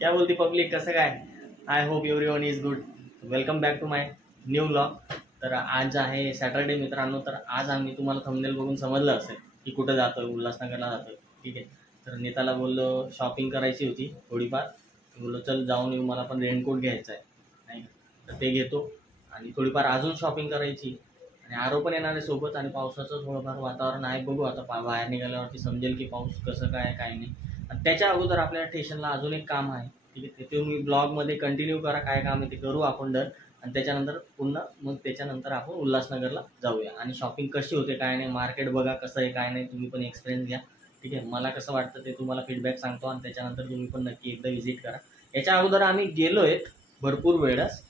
क्या बोलती पब्लिक, कसं काय? I hope everyone is good. Welcome back to my new vlog. तर आज आहे सॅटर्डे मित्रांनो. तर आज आम्ही तुम्हाला थंबनेल बघून समजलं असेल की कुठं जातोय, उल्हासनगरला जातोय. ठीक आहे. तर नीताला बोललो शॉपिंग करायची होती थोडीफार. बोललो चल जाऊन येऊ, मला पण रेनकोट घ्यायचा आहे नाही का, तर ते घेतो. आणि थोडीफार अजून शॉपिंग करायची आणि आरो पण येणार आहे सोबत. आणि पावसाचं थोडंफार वातावरण आहे, बघू आता बाहेर निघाल्यावरती समजेल की पाऊस कसं काय काय नाही. आणि त्याच्या अगोदर आपल्याला स्टेशनला अजून एक काम आहे. ठीक आहे, ते तुम्ही ब्लॉगमध्ये कंटिन्यू करा. काय काम आहे ते करू आपण डन. आणि त्याच्यानंतर पुन्हा मग त्याच्यानंतर आपण उल्हासनगरला जाऊया. आणि शॉपिंग कशी होते काय नाही, मार्केट बघा कसं आहे काय नाही, तुम्ही पण एक्सपिरियन्स घ्या. ठीक आहे, मला कसं वाटतं ते तुम्हाला फीडबॅक सांगतो. आणि त्याच्यानंतर तुम्ही पण नक्की एकदा व्हिजिट करा. याच्या अगोदर आम्ही गेलो आहेत भरपूर वेळेस,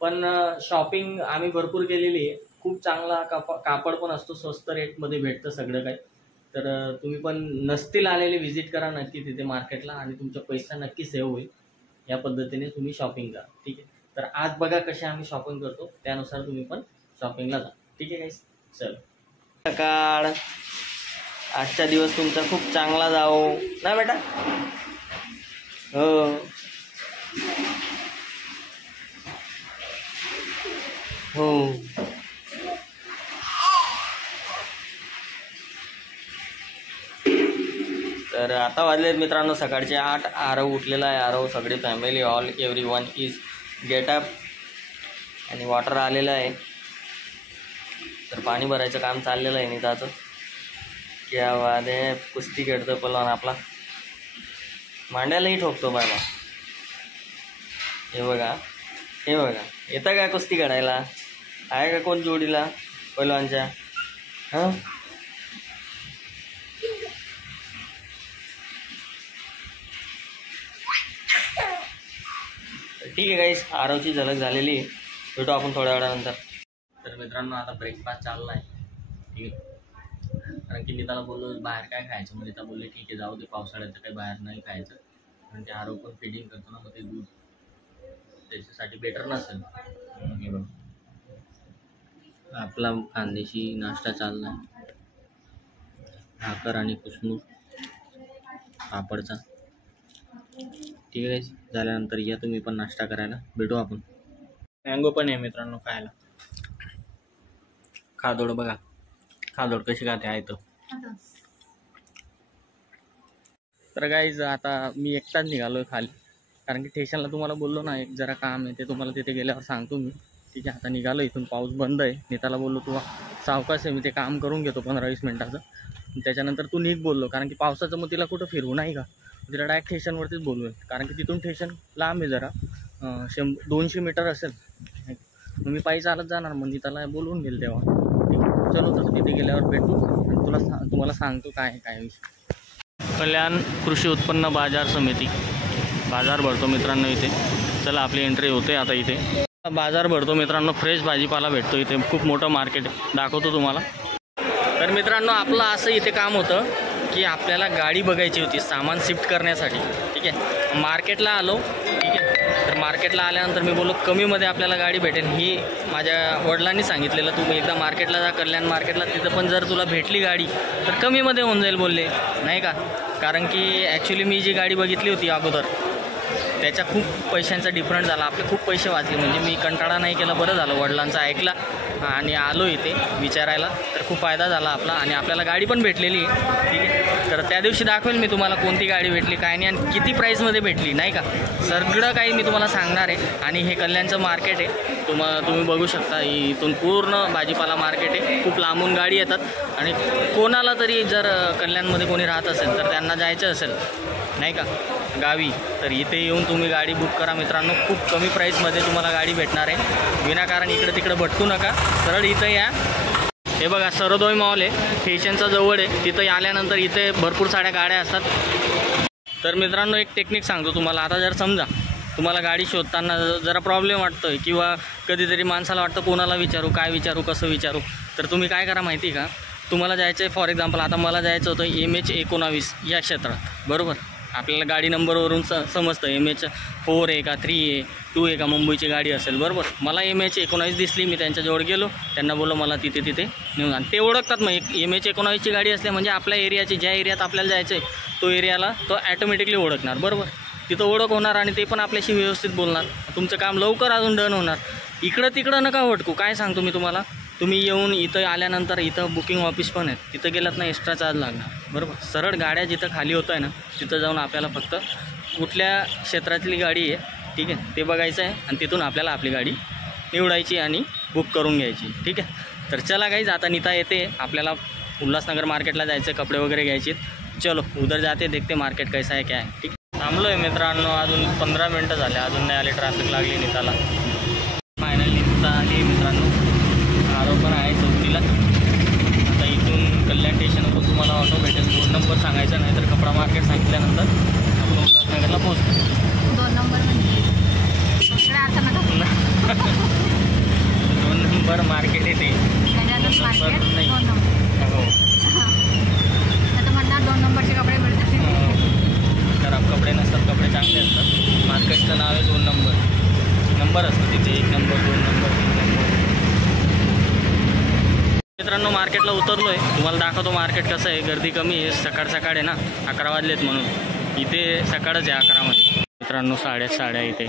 पण शॉपिंग आम्ही भरपूर केलेली आहे. खूप चांगला कापड पण असतो, स्वस्त रेटमध्ये भेटतं सगळं काही. तर तुम्ही पण नसतील आलेले व्हिजिट करा नक्की तिथे मार्केटला, आणि तुमचा पैसा नक्की सेव्ह होईल. या पद्धतीने तुम्ही शॉपिंग करा. ठीक आहे, तर आज बघा कशी आम्ही शॉपिंग करतो, त्यानुसार तुम्ही पण शॉपिंगला जा. ठीक आहे गाईस, चल. सकाळ, आजचा दिवस तुमचा खूप चांगला जाओ ना बेटा. हो हो. तर आता वाजलेत मित्रांनो सकाळचे 8. आरव उठलेला आहे. आरव सगळी family all everyone is get up. आणि वॉटर आलेलं आहे. तर पाणी भरायचं काम चाललेलं आहे नीताचं. क्या वाद आहे, कुस्ती खेळतो पलवान आपला. मांड्यालाही ठोकतो बाबा. हे बघा हे बघा, येतं का कुस्ती खेळायला? आहे का कोण जोडीला पलवानच्या? हां, ठीक आहे गाईस, आरवची झलक झालेली आहे. भेटू आपण थोड्या वेळानंतर. तर मित्रांनो आता ब्रेकफास्ट चालला आहे. ठीक आहे, कारण की नीताला बोललो बाहेर काय खायचं, मग नीता बोलले ठीक आहे जाऊ दे, पावसाळ्याचं काही बाहेर नाही खायचं. कारण ते आरव पण फिडिंग करतो ना, मग ते दूध त्याच्यासाठी बेटर नसेल. हे बघ आपला खानदेशी नाश्ता चालला आहे, भाकर आणि कुसमूर पापडचा. ठीक आहे, झाल्यानंतर या तुम्ही पण नाश्ता करायला. भेटू आपण. मँगो पण आहे मित्रांनो खायला. खादोड बघा, खादोड कशी खाते आहे तर गाईज आता मी एकटाच निघालो आहे खाली, कारण की स्टेशनला तुम्हाला बोललो ना एक जरा काम आहे, ते तुम्हाला तिथे गेल्यावर सांगतो मी. ठीक आहे, आता निघालो इथून. पाऊस बंद आहे. नीताला बोललो तू सावकाश आहे, मी ते काम करून घेतो 15-20 मिनिटाचं, त्याच्यानंतर तू निघ बोललो. कारण की पावसाचं मग तिला कुठं फिरवू नाही का, तिला डायरेक्ट स्टेशनवरतीच बोलवेल. कारण की तिथून स्टेशन लांब आहे जरा, 200 मीटर असेल. मग मी पायी चालत जाणार, मग नीताला बोलवून घेईल तेव्हा. ठीक आहे, चलो तर तिथे गेल्यावर भेटू आणि तुम्हाला सांगतो काय काय विषय. कल्याण कृषी उत्पन्न बाजार समिती बाजार भरतो मित्रांनो इथे. चला आपली एंट्री होते आता. इथे बाजार भरतो मित्रांनो, फ्रेश भाजीपाला भेटतो इथे. खूप मोठं मार्केट दाखवतो तुम्हाला. तर मित्रांनो आपलं असं इथे काम होतं की आपल्याला गाडी बघायची होती सामान शिफ्ट करण्यासाठी. ठीक आहे, मार्केटला आलो. ठीक आहे, तर मार्केटला आल्यानंतर मी बोललो कमीमध्ये आपल्याला गाडी भेटेल. ही माझ्या वडिलांनी सांगितलेलं, तू एकदा मार्केटला जा, कल्याण मार्केटला, तिथं पण जर तुला भेटली गाडी तर कमीमध्ये होऊन जाईल बोलले नाही का. कारण की ॲक्च्युली मी जी गाडी बघितली होती अगोदर त्याच्या खूप पैशांचा डिफरंट झाला. आपले खूप पैसे वाचले. म्हणजे मी कंटाळा नाही केला, बरं झालं वडिलांचा ऐकला आणि आलो इथे विचारायला. तर खूप फायदा झाला आपला आणि आपल्याला गाडी पण भेटलेली आहे. ठीक आहे, तर त्या दिवशी दाखवेल मी तुम्हाला कोणती गाडी भेटली काय नाही आणि किती प्राईसमध्ये भेटली नाही का. सगळं काही मी तुम्हाला सांगणार आहे. आणि हे कल्याणचं मार्केट आहे, तुम्ही बघू शकता. इथून पूर्ण भाजीपाला मार्केट आहे. खूप लांबून गाडी येतात आणि कोणाला तरी जर कल्याणमध्ये कोणी राहत असेल तर त्यांना जायचं असेल नाही का गावी, तर इथे येऊन तुम्ही गाडी बुक करा मित्रांनो. खूप कमी प्राईसमध्ये तुम्हाला गाडी भेटणार आहे. विनाकारण इकडे तिकडे भटकू नका, सरळ इथं या. हे बघा सर्वोदय मॉल आहे, स्टेशनचा जवळ आहे. तिथं आल्यानंतर इथे भरपूर साऱ्या गाड्या असतात. तर मित्रांनो एक टेक्निक सांगतो तुम्हाला. आता जर समजा तुम्हाला गाडी शोधताना जरा प्रॉब्लेम वाटतोय किंवा कधीतरी माणसाला वाटतं कोणाला विचारू, काय विचारू, कसं विचारू, तर तुम्ही काय करा माहिती का. तुम्हाला जायचं आहे फॉर एक्झाम्पल, आता मला जायचं होतं MH19 या क्षेत्रात, बरोबर. आपल्याला गाडी नंबरवरून समजतं MH4 आहे का 3 आहे 2 आहे का मुंबईची गाडी असेल, बरोबर. मला MH19 दिसली, मी त्यांच्याजवळ गेलो, त्यांना बोललो मला तिथे नेऊन आण. ते ओळखतात. मग MH19 ची गाडी असते म्हणजे आपल्या एरियाची, ज्या एरियात आपल्याला जायचं आहे तो एरियाला तो ॲटोमॅटिकली ओळखणार, बरोबर. तिथं ओळख होणार आणि ते पण आपल्याशी व्यवस्थित बोलणार, तुमचं काम लवकर अजून डन होणार. इकडं तिकडं नका भटकू. काय सांगतो मी तुम्हाला, तुम्ही येऊन इथं आल्यानंतर इथं बुकिंग ऑफिस पण आहे, तिथं गेलात ना एक्स्ट्रा चार्ज लागणार, बरोबर. सरळ गाड्या जिथं खाली होत आहे ना तिथं जाऊन आपल्याला फक्त कुठल्या क्षेत्रातली गाडी आहे, ठीक आहे, ते बघायचं आहे आणि तिथून आपल्याला आपली गाडी निवडायची आणि बुक करून घ्यायची, ठीक आहे. तर चला गाईज, आता नीता येते, आपल्याला उल्हासनगर मार्केटला जायचं, कपडे वगैरे घ्यायचे. चलो उधर जाते, देखते मार्केट कैसा आहे काय आहे, ठीक. थांबलो आहे मित्रांनो, अजून 15 मिनटं झाले, अजून नाही आले, ट्रॅफिक लागली नीताला. फायनली नीता आली मित्रांनो, आरोप पण आहे चौकीला. आता इथून कल्याण स्टेशनवर तुम्हाला ऑटो भेटेल, 2 नंबर सांगायचा, नाही तर कपडा मार्केट सांगितल्यानंतर आपण उल्हासनगरला पोहोचतो. 2 नंबर म्हणजे 2 नंबर मार्केट येते, मार्केट नाही. 2 नंबर. हो, आता म्हणणार 2 नंबरचे कपडे मिळतात. खराब कपडे नसतात, कपडे चांगले असतात. मार्केटचं नाव आहे 2 नंबर असतं तिथे, 1 नंबर 2 नंबर 3 नंबर. मित्रांनो मार्केटला उतरलो आहे, तुम्हाला दाखवतो मार्केट कसं आहे. गर्दी कमी आहे, सकाळ आहे ना, 11 वाजलेत म्हणून. इथे सकाळच आहे 11मध्ये. मित्रांनो साड्या इथे,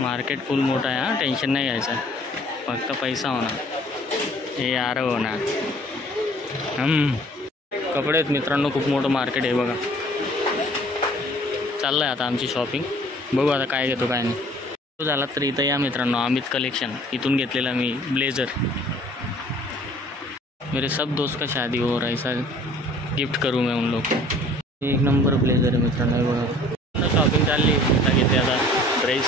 मार्केट फुल मोठा आहे. हां, टेन्शन नाही घ्यायचं, फक्त पैसा होणार, हे यार होणार. कपडे आहेत मित्रांनो, खूप मोठं मार्केट आहे बघा. चाललं आहे आता आमची शॉपिंग, बघू आता काय घेतो काय नाही. तो झाला तर इथं या मित्रांनो, अमित कलेक्शन, इथून घेतलेला मी ब्लेझर. मेरे सब दोस्त का शादी हो रहा है, ऐसा गिफ्ट करूँ मैं उन लोग को. 1 नंबर ब्लेझर आहे मित्रांनो, बघा. शॉपिंग चालली, आता घेते आता ड्रेस.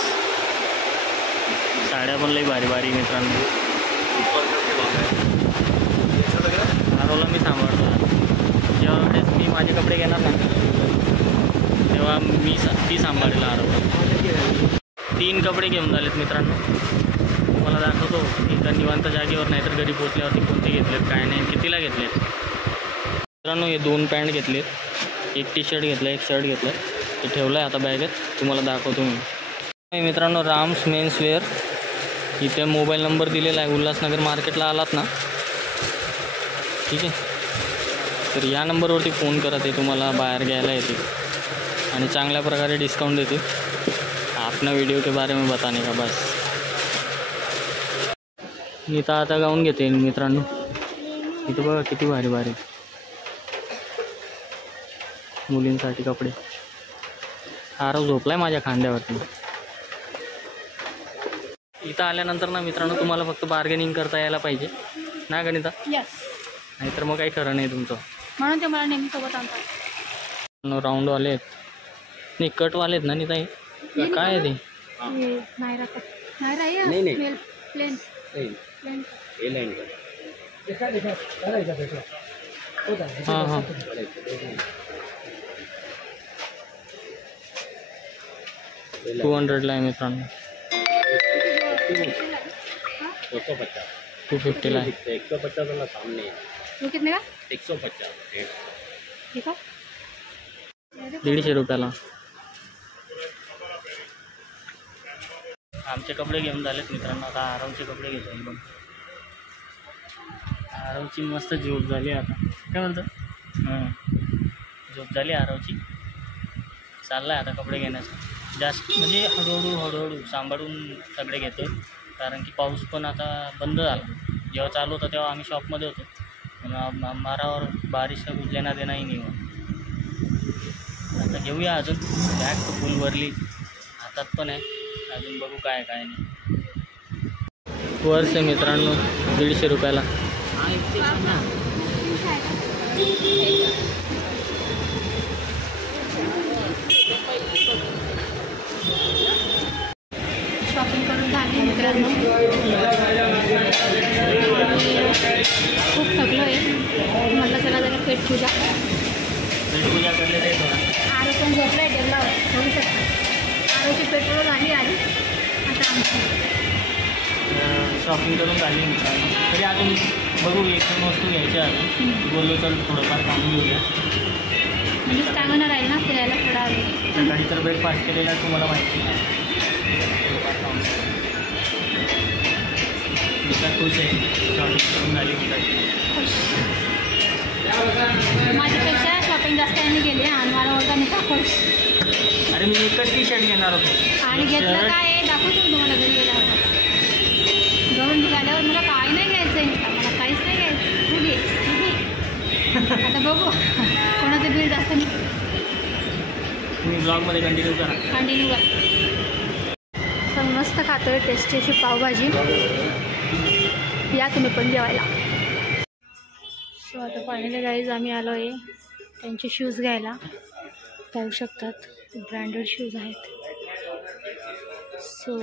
साड्या पण लई भारी मित्रांनो. आरोला मी सांभाळतो, जेव्हा वेळेस मी माझे कपडे घेणार ना तेव्हा ती सांभाळेल आरोला. 3 कपडे घेऊन झालेत मित्रांनो, तुम्हाला दाखवतो इथं निवांत जागेवर, नाही तर घरी पोचल्यावरती कोणते घेतलेत काय नाही, कितीला घेतलेत. मित्रांनो हे 2 पॅन्ट घेतलेत, 1 टी शर्ट घेतलं, 1 शर्ट घेतलं, ते ठेवलं आहे आता बॅगेत, तुम्हाला दाखवतो मी. मित्रांनो राम्स मेन्स वेअर, इथे मोबाईल नंबर दिलेला आहे. उल्हासनगर मार्केटला आलात ना, ठीक आहे, तर या नंबरवरती फोन करत आहे, तुम्हाला बाहेर घ्यायला येते आणि चांगल्या प्रकारे डिस्काउंट देते. अपना व्हिडिओ के बारे में बताने का बस. नीता आता गाऊन घेते मित्रांनो, इथं बघा किती भारी मुलींसाठी कपडे. आरव झोपलाय माझ्या खांद्यावरती. इथं आल्यानंतर ना मित्रांनो तुम्हाला फक्त बार्गेनिंग करता यायला पाहिजे ना गणिता, नाहीतर मग काही खरं नाही तुमचं. म्हणून ते मला नेहमी सोबत आणतात. राऊंडवाले आहेत, नाही कटवाले आहेत ना नीता, काय आहे ते? प्लेन. 200ला आहे मित्रांनो, 250ला आहे. 150 सामने. वो कितने का? 150. ठीक है, 150 रुपयाला. आमचे कपडे घेऊन झालेत मित्रांनो, आता आरवचे कपडे घेतो एकदम. आरवची मस्त झोप झाली आता, काय म्हणतो, झोप झाली आरवची. चालला आहे आता कपडे घेण्याचं, जास्त म्हणजे हळूहळू सांभाळून सगळे घेतो, कारण की पाऊस पण आता बंद झाला. जेव्हा चालू होता तेव्हा आम्ही शॉपमध्ये होतो, पण हमारा और बारिश का कुछ लेना देना ही नहीं हुआ. आता घेऊया अजून, बॅग फुल भरली, हातात पण आहे, अजून बघू काय नाही. पर्स आहे मित्रांनो 150 रुपयाला. शॉपिंग करून झाली मित्रांनो, खूप थकलो आहे. म्हटलं चला जरा पेट पूजा करले रे थोडा. आरो पण झोपला आहे टेबलावर, बघू शकता. आरोची पेट्रोल झाली आता आमची शॉपिंग करून झाली मित्रांनो. तरी अजून बघू 1-2 वस्तू घ्यायच्या अजून, बोललो चल थोडंफार काम घेऊया. म्हणजे स्टॅमिना राहील ना फिरायला थोडा वेळ. सकाळी तर ब्रेकफास्ट केलेला तुम्हाला माहिती आहे. खुश आहे, शॉपिंग करून झाली माझ्यापेक्षा शॉपिंग जास्त यांनी केली आणि मला होता नाही का खुश. अरे मी एकच टी शर्ट घेणार होतो. आणि घेतलं शर्ट- काय आहे दाखवतो मी तुम्हाला घरी गेल्यावर. घरून निघाल्यावर मला काय नाही घ्यायचं आहे, मला काहीच नाही घ्यायचं. तू घे, तू घे. आता बघू कोणाचं बिल जास्त नाही. तुम्ही ब्लॉगमध्ये कंटिन्यू करा. कंटिन्यू कर. पण मस्त खातोय टेस्टी अशी पावभाजी. या तुम्ही पण जेवायला. सो आता फायनली गाईज आम्ही आलो आहे त्यांचे शूज घ्यायला. पाहू शकतात ब्रँडेड शूज आहेत. सो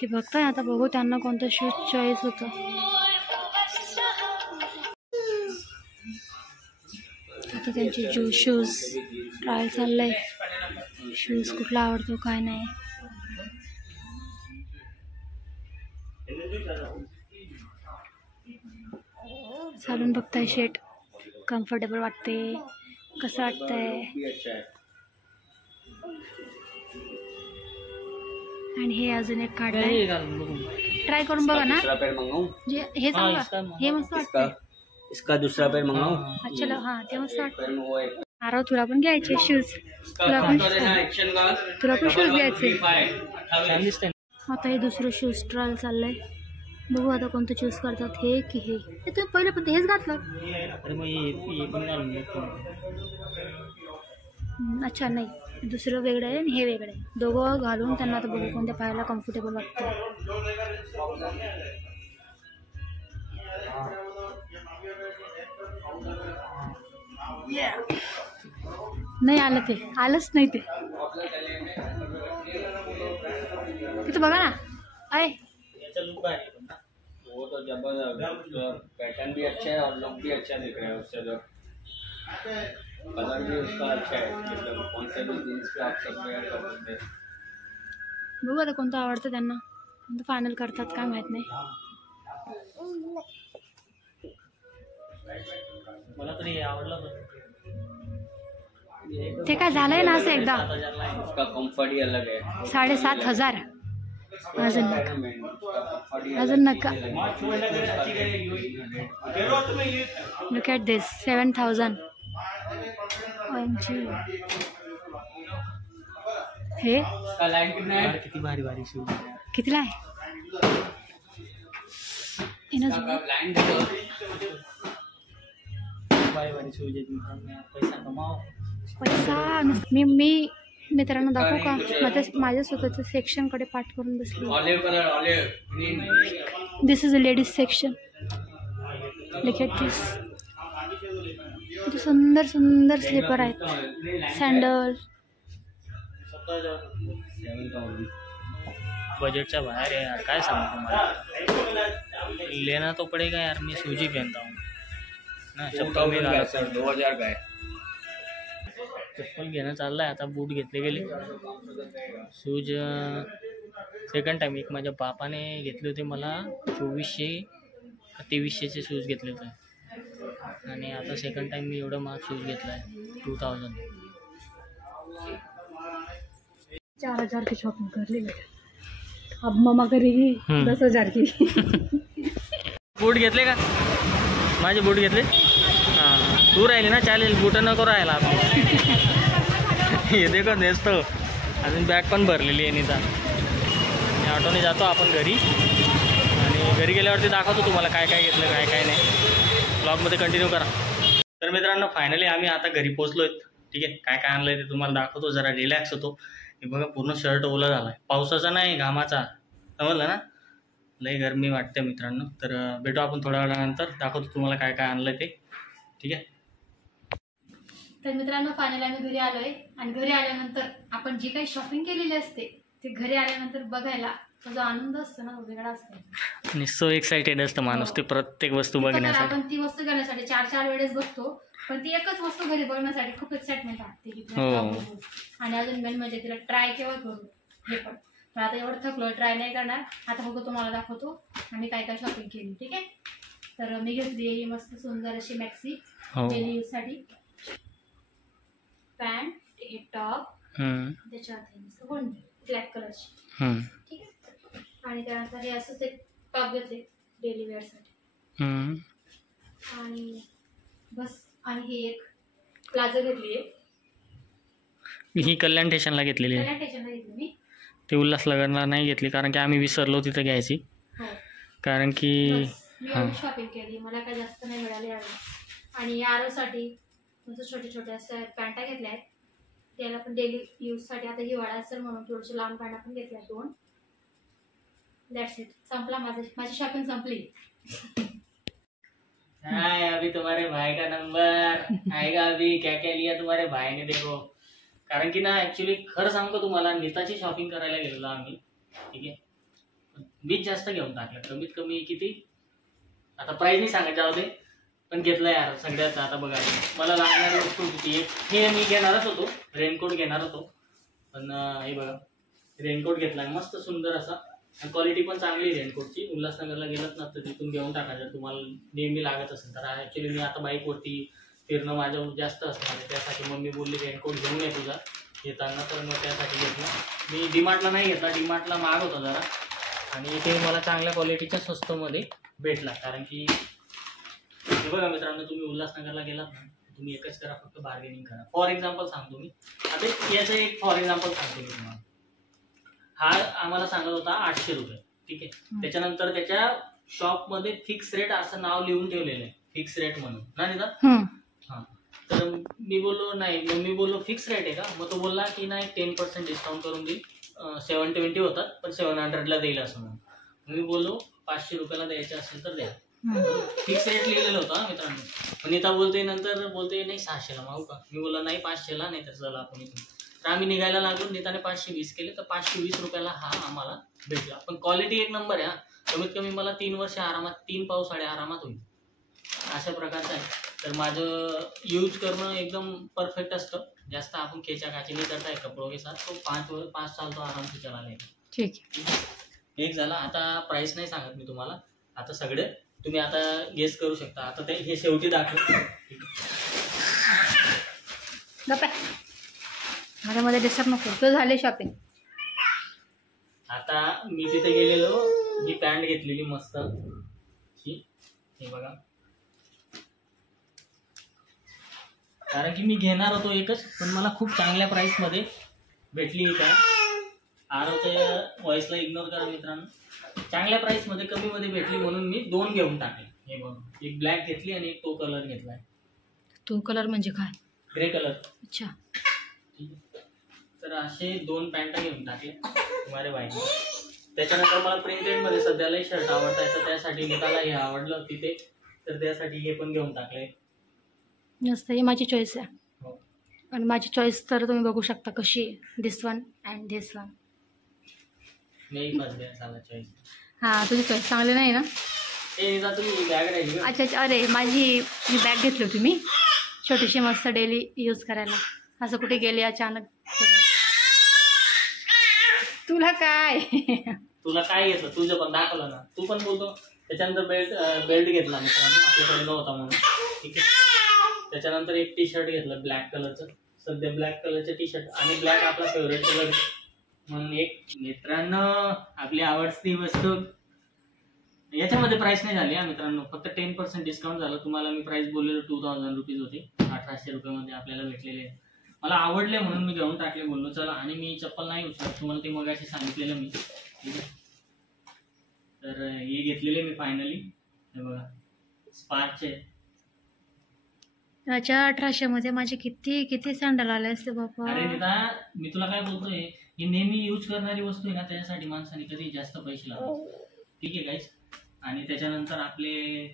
ते बघताय आता, बघू त्यांना कोणतं शूज चॉईस होतं. आता त्यांचे शूज ट्रायल चाललंय. शूज कुठला आवडतो काय नाही. चालून बघताय शेट कम्फर्टेबल वाटते कसं वाटतंय. आणि हे अजून एक काढलंय, ट्राय करून बघा ना. दूसरा पैर मंगाऊं? जे हे चांगलं, हे मस्त वाटतंय. इसका दूसरा पैर मंगाऊं? अच्छा हां ते मस्त वाटतं. पैर में वो एक आरव तुला पण घ्यायचे शूज, तुला पण शूज घ्यायचे. छान दिसतंय. आता हे दुसरं शूज ट्रायल चाललंय. बघू आता कोणतं चूज करतात, हे की हे. तुम्ही पहिले पण हेच घातलं. अरे मग हे पण घालून बघतो. अच्छा नाही, दुसरं वेगळं आहे आणि हे वेगळं आहे. दोघं घालून त्यांना आता बघू कोणत्या पायाला कम्फर्टेबल वाटतं. नाही आलं, ते आलंच नाही. ते तिथं बघा ना. आहे वो तो जबरदस्त, पैटर्न भी अच्छा है और लुक भी अच्छा दिख रहा है उससे. जो कलर भी उसका अच्छा है, मतलब कौन से भी जीन्स पे आप सब वेयर कर सकते हैं. बघू आता कोणतं आवडतं त्यांना, कोणतं फायनल करतात काय माहीत नाही. मला तरी आवडलं होतं. ते काय झालंय ना असं एकदा. उसका कंफर्ट ही अलग है. 7,500 अजून नका, अजून नका. लुक ॲट दिस 7,000. हे उसका लाइन कितना है? किती भारी भारी शूज. कितीला आहे? लाइन देखो. भारी भारी शूज आहेत मित्रांनो. पैसा कमाव. पैसा मी मित्रांनो दाखवू का? माझ्या स्वतःचं सेक्शनकडे पाठ करून बसली. Olive colour, olive green. This is a ladies section. Look at this. किती सुंदर सुंदर स्लीपर आहेत, सँडल. बजटच्या बाहेर आहे यार, काय सांगू तुम्हाला. लेना तो पडेगा यार. मैं शूज ही पहनता हूँ ना. चप्पल मी घालत नाही. 2000 का है. चप्पल घेणं चाललंय आता. बूट घेतले गेले. Shoes second time. एक माझ्या बापाने घेतले होते मला 2400 का 2300चे शूज घेतले होते. आणि आता सेकंड टाईम मी एवढं महाग शूज घेतला आहे 2000. 4,000 की शॉपिंग कर ली अब मम्मा करेगी 10,000 की. बूट घेतले का? माझे बूट घेतले. हां तू राहिली ना, चालेल. बूट नको राहायला आपली. हे देखो नेसतो. अजून बॅग पण भरलेली आहे निता. ऑटोने जातो आपण घरी, आणि घरी गेल्यावरती दाखवतो तुम्हाला काय काय घेतलं काय काय नाही. ब्लॉगमध्ये कंटिन्यू करा. तर मित्रांनो फायनली आम्ही आता घरी पोचलो आहेत. ठीक आहे, काय काय आणलं आहे ते तुम्हाला दाखवतो. जरा रिलॅक्स होतो. हे बघा पूर्ण शर्ट ओला झाला आहे. पावसाचा नाही, घामाचा. समजलं ना. लई गरमी वाटते मित्रांनो. तर भेटू आपण थोड्या वेळानंतर. दाखवतो तुम्हाला काय काय आणलं ते. ठीक आहे. तर मित्रांनो फायनली आम्ही घरी आलोय. आणि घरी आल्यानंतर आपण जी काही शॉपिंग केलेली असते ते घरी आल्यानंतर बघायला तो जो आनंद असतो ना तो वेगळा असतो. आणि सो एक्साइटेड असतं माणूस ते प्रत्येक वस्तू बघण्यासाठी. आपण ती वस्तू घेण्यासाठी 4-4 वेळेस बघतो, पण ती एकच वस्तू घरी बघण्यासाठी खूप एक्साइटमेंट वाटते की हो. आणि अजून मेन म्हणजे तिला ट्राय केव्हा करू हे पण आता एवढं थकलो, ट्राय नाही करणार. आता बघू तुम्हाला दाखवतो आम्ही काय काय शॉपिंग केली. ठीक आहे. तर मी घेतली ही मस्त सुंदर अशी मॅक्सी डेली यूजसाठी. पॅन्ट, हे टॉप, त्याच्यात कोणती ब्लॅक कलरची. ठीक आहे. आणि त्यानंतर हे असंच एक टॉप घेतले डेली वेअरसाठी. आणि बस. आणि ही एक प्लाझो घेतली आहे. ही कल्याण स्टेशनला घेतलेली आहे. कल्याण स्टेशनला घेतली मी. ती उल्हासनगरला नाही घेतली कारण की आम्ही विसरलो तिथं घ्यायची. हो. कारण की मी एवढी शॉपिंग केली, मला काही जास्त नाही मिळाली यावेळी. आणि या आरोसाठी छोटे छोटे अशा पॅन्टा घेतल्या आहेत, त्याला पण डेली यूजसाठी. आता हिवाळा असेल म्हणून थोडीशी लांब पॅन्टा पण घेतल्या 2. That's it. संपला माझी शॉपिंग संपली. हाय अभी तुम्हारे भाई का नंबर आएगा. अभी क्या क्या लिया तुम्हारे भाई ने देखो. कारण की ना ऍक्च्युली खरं सांगतो तुम्हाला, नीताची शॉपिंग करायला गेलेलो आम्ही. ठीक आहे, मीच जास्त घेऊन टाकलं. कमीत कमी किती, आता प्राइस नाही सांगत, जाऊ दे. पण घेतलं यार सगळ्यात. आता बघा, मला लागणारी वस्तू होती एक, हे मी घेणारच होतो, रेनकोट घेणार होतो. पण हे बघा, रेनकोट घेतला मस्त सुंदर असा. क्वालिटी पण चांगली आहे रेनकोटची. उल्हासनगरला गेलंच ना तर तिथून घेऊन टाका जर तुम्हाला नेहमी लागत असेल तर. ॲक्च्युली मी आता बाईकवरती फिरणं माझं जास्त असणार आहे, त्यासाठी मम्मी बोलली रेनकोट घेऊन ये तुझा येताना. तर मग त्यासाठी घेतलं मी. डीमार्टला नाही घेतला, डीमार्टला महाग होता जरा. आणि इथे मला चांगल्या क्वालिटीच्या स्वस्तमध्ये भेटला. कारण की हे बघा मित्रांनो, तुम्ही उल्हासनगरला गेलात ना, तुम्ही एकच करा, फक्त बार्गेनिंग करा. फॉर एक्झाम्पल सांगतो मी आता, याचं एक फॉर एक्झाम्पल सांगतो मी तुम्हाला. हा आम्हाला सांगत होता 800 रुपये. ठीक आहे, त्याच्यानंतर त्याच्या शॉपमध्ये फिक्स रेट असं नाव लिहून ठेवलेलं आहे, फिक्स रेट म्हणून ना निदा. हां, तर मी बोललो नाही, मग मी बोललो फिक्स रेट आहे का. मग तो बोलला की नाही 10% डिस्काउंट करून देईल, 720 होतात पण 700ला देईल असं म्हणून. मी बोललो 500 रुपयाला द्यायचे असेल तर द्या. फिक्स रेट लिहिलेलं होतं मित्रांनो. पण नीता बोलते, नंतर बोलते नाही 600ला मागू का. मी बोललो नाही 500ला, नाही तर चला आपण इथून. तर आम्ही निघायला लागलो, नीताने 520 केले. तर 520 रुपयाला हा आम्हाला भेटला. पण क्वालिटी एक नंबर आहे. कमीत कमी मला 3 वर्ष आरामात, 3 पाऊस साडे आरामात होईल अशा प्रकारचं आहे. तर माझं यूज करणं एकदम परफेक्ट असतं. जास्त आपण खेचा खाची नाही करता है कपडों के साथ. तो 5 साल तो आराम से चला लेगा. ठीक आहे. एक झाला. आता प्राइस नाही सांगत मी तुम्हाला, आता सगळे तुम्ही आता गेस करू शकता. आता ते हे शेवटी दाखव. गप्पा माझ्यामध्ये डिस्टर्ब नको. तो झाले शॉपिंग. आता मी तिथे गेलेलो, ही पॅन्ट घेतलेली मस्त हे बघा. कारण की मी घेणार होतो एकच, पण मला खूप चांगल्या प्राइस मध्ये भेटली ही पॅन्ट. आरवच्या व्हॉइसला इग्नोर करा मित्रांनो. चांगल्या प्राइस मध्ये कमी मध्ये भेटली म्हणून मी 2 घेऊन टाकले. हे बघा, एक ब्लॅक घेतली आणि एक तो कलर घेतलाय. तो कलर म्हणजे काय. Grey colour. अच्छा. तर असे 2 पॅन्ट घेऊन टाकले तुम्हारे भाईने. त्याच्यानंतर मला प्रिंटेड मध्ये सध्यालाही शर्ट आवडताय, तर त्यासाठी नीताला हे आवडलं तिथे, तर त्यासाठी हे पण घेऊन टाकले. मस्त, ही माझी चॉईस आहे. हो. आणि माझी चॉईस तर तुम्ही बघू शकता कशी आहे. दिस वन अँड दिस वन. नाही बसले चांगला चॉईस. हां, तुझी चॉईस चांगली नाही ना. ए नीता तुम्ही बॅग राहिली. अच्छा अच्छा. अरे मी बॅग घेतली होती मी छोटीशी, मस्त डेली यूज करायला. असं कुठे गेले अचानक. तुला काय घेतलं तुझं पण दाखवलं ना, तू पण बोलतो. त्याच्यानंतर बेल्ट घेतला मित्रांनो, आपल्याकडे नव्हता म्हणून. ठीक आहे, त्याच्यानंतर एक टी शर्ट घेतलं ब्लॅक कलरचं. सध्या ब्लॅक कलरचं टी शर्ट, आणि ब्लॅक आपला फेवरेट कलर म्हणून एक. मित्रांनो आपली आवडती वस्तू याच्यामध्ये प्राइस नाही झाली हा मित्रांनो, फक्त 10% डिस्काउंट झालं. तुम्हाला मी प्राइस बोललेलो 2000 रुपीज होते, 1800 रुपयामध्ये आपल्याला भेटलेले. मला आवडले म्हणून मी घेऊन टाकले, बोललो चला. आणि मी चप्पल नाही उचलत, तुम्हाला ते मगाशी सांगितलेलं मी. ठीक आहे, तर हे घेतलेले मी फायनली. हे बघा स्पार्कचे. त्याच्या 1800 मध्ये माझे किती सँडल आले असते बाबा. अरे नीता, मी तुला काय बोलतोय, ही नेहमी यूज करणारी वस्तू आहे ना, त्याच्यासाठी माणसाने कधी जास्त पैसे लावतात. ठीक आहे गाईस. आणि त्याच्यानंतर आपले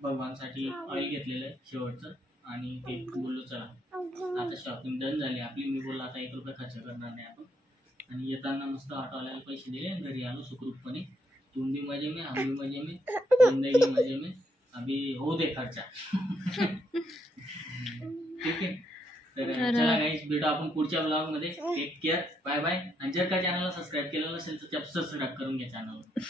भगवानसाठी ऑइल घेतलेलं आहे शेवटचं. आणि ते बोललो चला आता शॉपिंग डन झाली आपली. मी बोललो आता 1 रुपया खर्च करणार नाही आपण. आणि येताना मस्त ऑटोवाल्याला पैसे दिले, घरी आलो सुखरूपपणे. तुम भी मजे में, हम भी मजे में, जिंदगी मजे में. अभी हो दे खर्चा. ठीक आहे, तर चला गाईस, भेटू आपण पुढच्या ब्लॉग मध्ये. Take care, bye bye. आणि जर का चॅनलला सबस्क्राईब केलं नसेल तर सबस्क्राईब करून घ्या चॅनलला.